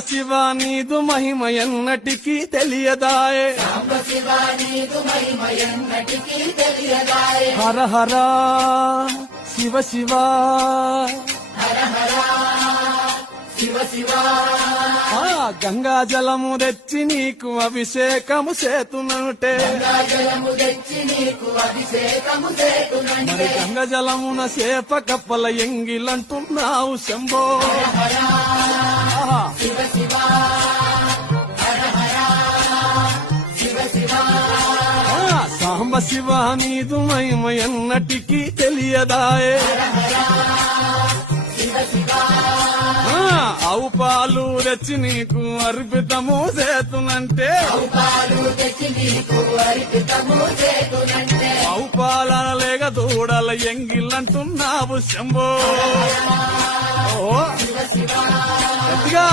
శివ నీదు మహిమ ఎన్నటికీ తెలియదాయే హర హర శివ శివ గంగా జలము తెచ్చి నీకు అభిషేకము చేతునంటే మరి గంగ జలమున చేప కప్పల ఎంగిలంటున్నావు శంభో సాంబ శివ నీదు మహిమ ఎన్నటికీ తెలియదాయే ఆవు పాలు తెచ్చి నీకు అర్పితము చేతునంటే ఆవు పాల లేక దూడల ఎంగిల్లంటున్నావు శంభో గట్టిగా